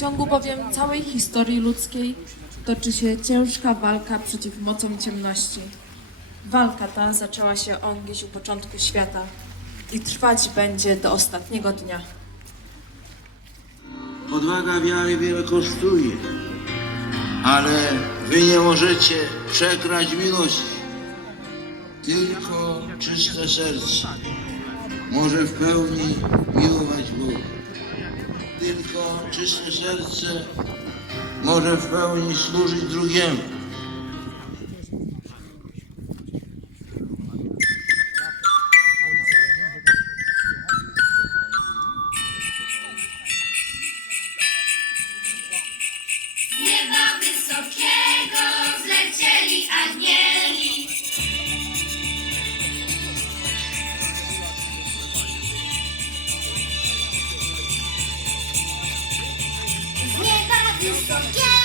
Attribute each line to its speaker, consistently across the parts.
Speaker 1: ciągu bowiem całej historii ludzkiej toczy się ciężka walka przeciw mocom ciemności. Walka ta zaczęła się ongiś u początku świata i trwać będzie do ostatniego dnia.
Speaker 2: Odwaga wiary wiele kosztuje, ale wy nie możecie przegrać miłości. Tylko czyste serce może w pełni miłować czyste serce może w pełni służyć drugiemu.
Speaker 3: Nieba wysokiego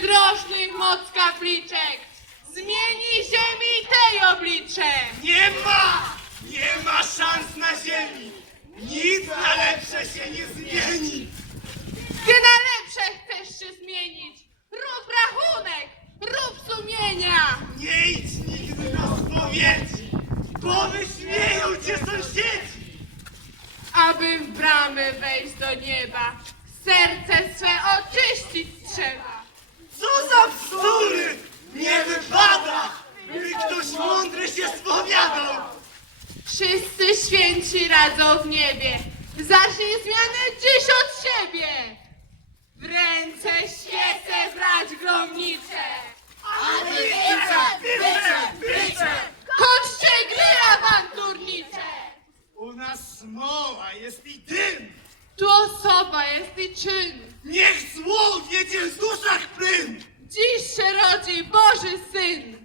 Speaker 4: przydrożnych moc kapliczek zmieni ziemi tej oblicze.
Speaker 5: Nie ma! Nie ma szans na ziemi! Nic na lepsze się nie zmieni!
Speaker 4: Gdy na lepsze chcesz się zmienić, rób rachunek, rób sumienia.
Speaker 5: Nie idź nigdy na spowiedzi, bo wyśmieją cię sąsiedzi!
Speaker 4: Aby w bramy wejść do nieba, serce swe oczyścić trzeba.
Speaker 5: Co za bzdury! Nie wypada, by ktoś mądry się spowiadał!
Speaker 4: Wszyscy święci radzą w niebie, zacznij zmianę dziś od siebie. W ręce świece brać gromnicze,
Speaker 5: A wycie, wycie, wycie!
Speaker 4: kończcie gry awanturnicze.
Speaker 5: U nas smoła jest i dym!
Speaker 4: Tu osoba jest i czyn.
Speaker 5: Niech zło wiedzie w duszach plyn!
Speaker 4: Dziś się rodzi Boży Syn.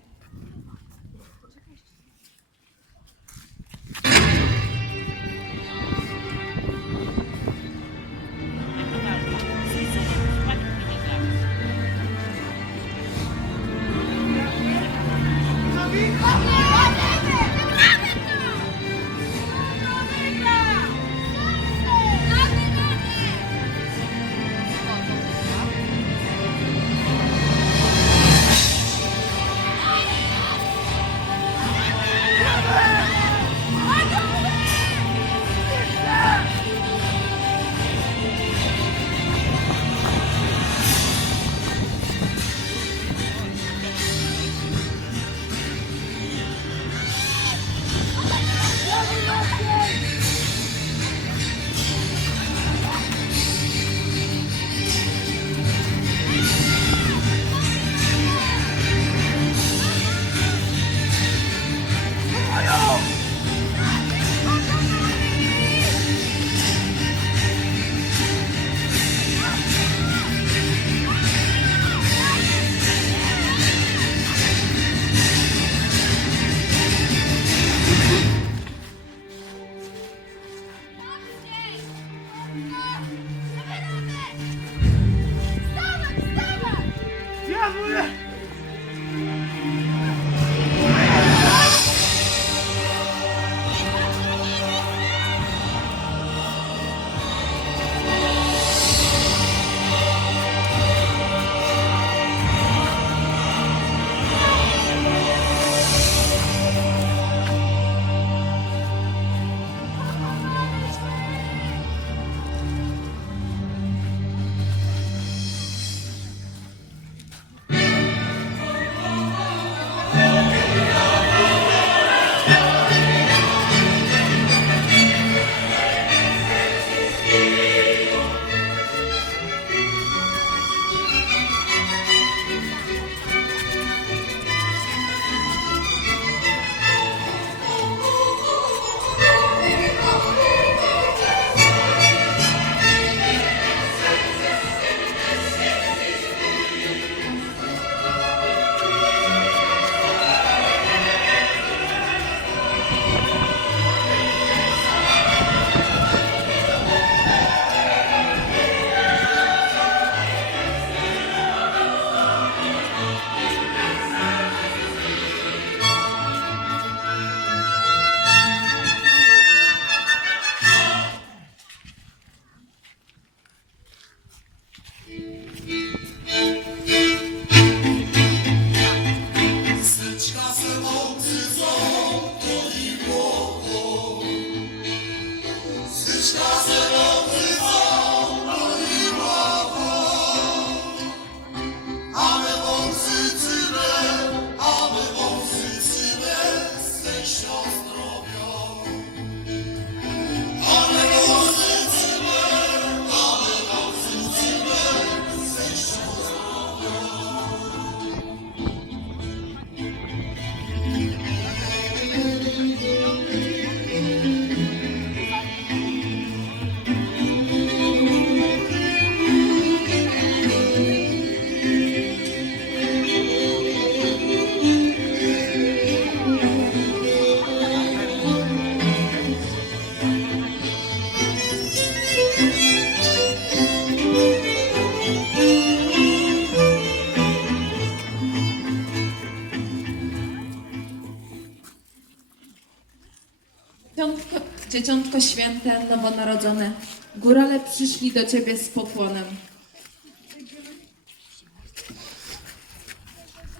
Speaker 1: Dzieciątko, dzieciątko święte, nowonarodzone, górale przyszli do ciebie z pokłonem.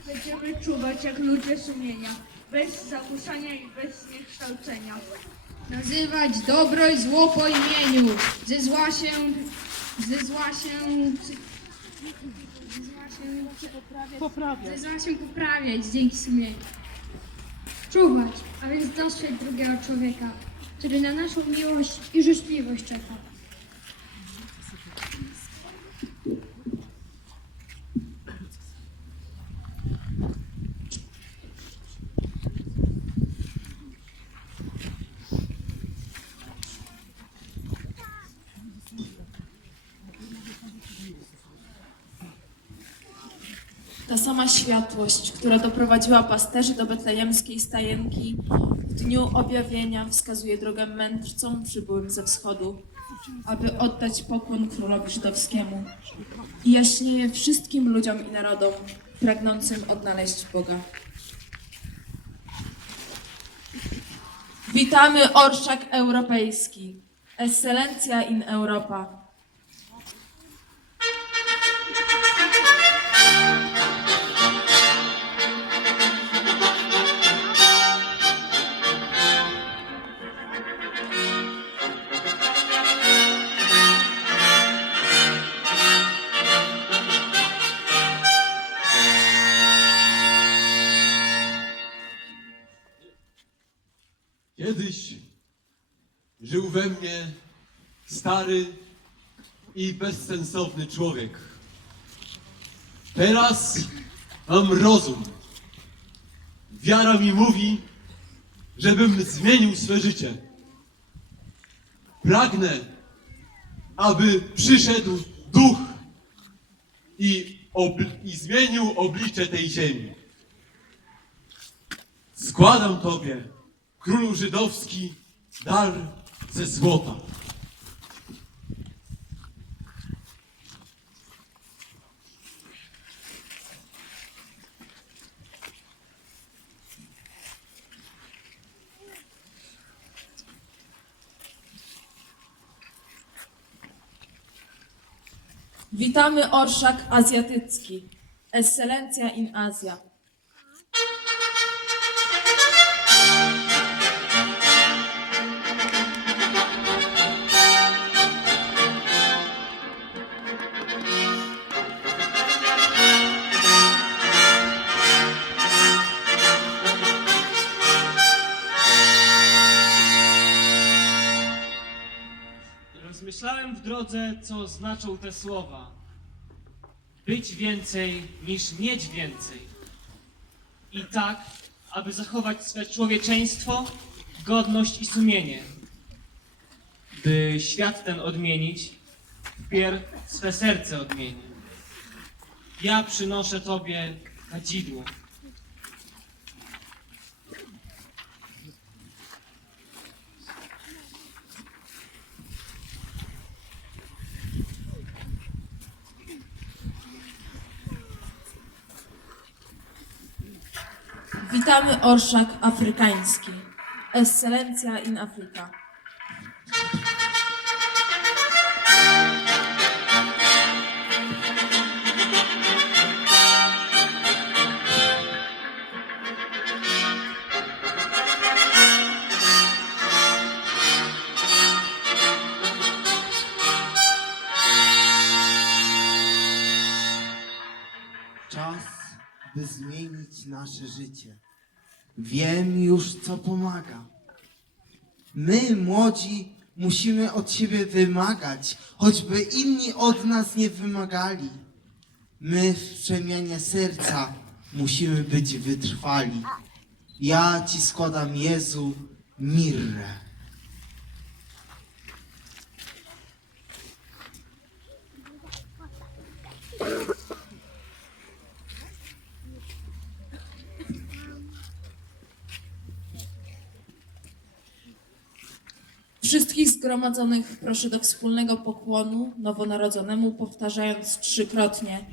Speaker 6: Będziemy czuwać jak ludzie sumienia, bez zakuszania i bez zniekształcenia.
Speaker 7: Nazywać dobro i zło po imieniu. Ze zła się. Ze zła się. przy- Ze zła się poprawiać. Ze zła się poprawiać dzięki sumieniu. Czuwać, a więc dostrzec drugiego człowieka, który na naszą miłość i życzliwość czeka.
Speaker 1: Ta światłość, która doprowadziła pasterzy do betlejemskiej stajenki, w dniu objawienia wskazuje drogę mędrcom przybyłym ze wschodu, aby oddać pokłon królowi żydowskiemu i jaśnieje wszystkim ludziom i narodom pragnącym odnaleźć Boga. Witamy Orszak Europejski, Excelencja in Europa.
Speaker 8: We mnie stary i bezsensowny człowiek. Teraz mam rozum. Wiara mi mówi, żebym zmienił swe życie. Pragnę, aby przyszedł duch i, i zmienił oblicze tej ziemi. Składam Tobie, królu żydowski, dar ze złota.
Speaker 1: Witamy Orszak Azjatycki, Excelencja in Azja.
Speaker 9: Drodze, co znaczą te słowa. Być więcej niż mieć więcej. I tak, aby zachować swe człowieczeństwo, godność i sumienie. By świat ten odmienić, wpierw swe serce odmienię. Ja przynoszę Tobie kadzidło.
Speaker 1: Witamy Orszak Afrykański, Excelencja in Afrika.
Speaker 10: Czas, by zmienić nasze życie. Wiem już, co pomaga. My, młodzi, musimy od siebie wymagać, choćby inni od nas nie wymagali. My w przemianie serca musimy być wytrwali. Ja Ci składam, Jezu, mirrę.
Speaker 1: Wszystkich zgromadzonych proszę do wspólnego pokłonu nowonarodzonemu, powtarzając trzykrotnie.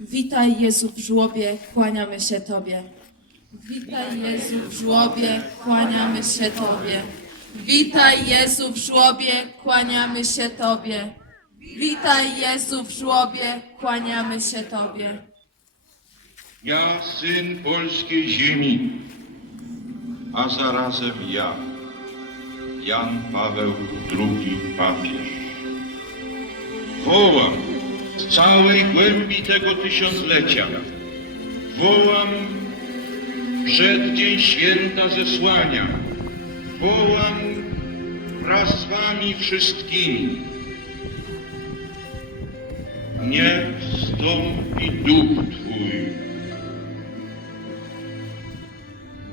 Speaker 1: Witaj Jezu w żłobie, kłaniamy się Tobie. Witaj Jezu w żłobie, kłaniamy się Tobie. Witaj Jezu w żłobie, kłaniamy się Tobie. Witaj Jezu w żłobie, kłaniamy się Tobie.
Speaker 11: Ja, syn polskiej ziemi, a zarazem ja, Jan Paweł II papież. Wołam z całej głębi tego tysiąclecia, wołam przed dzień święta zesłania, wołam wraz z wami wszystkimi. Niech wstąpi duch Twój.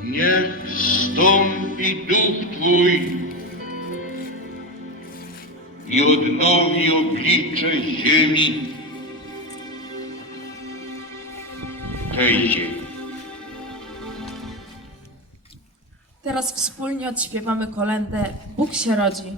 Speaker 11: Niech wstąpi duch Twój i odnowi oblicze ziemi, tej ziemi.
Speaker 1: Teraz wspólnie odśpiewamy kolędę Bóg się rodzi.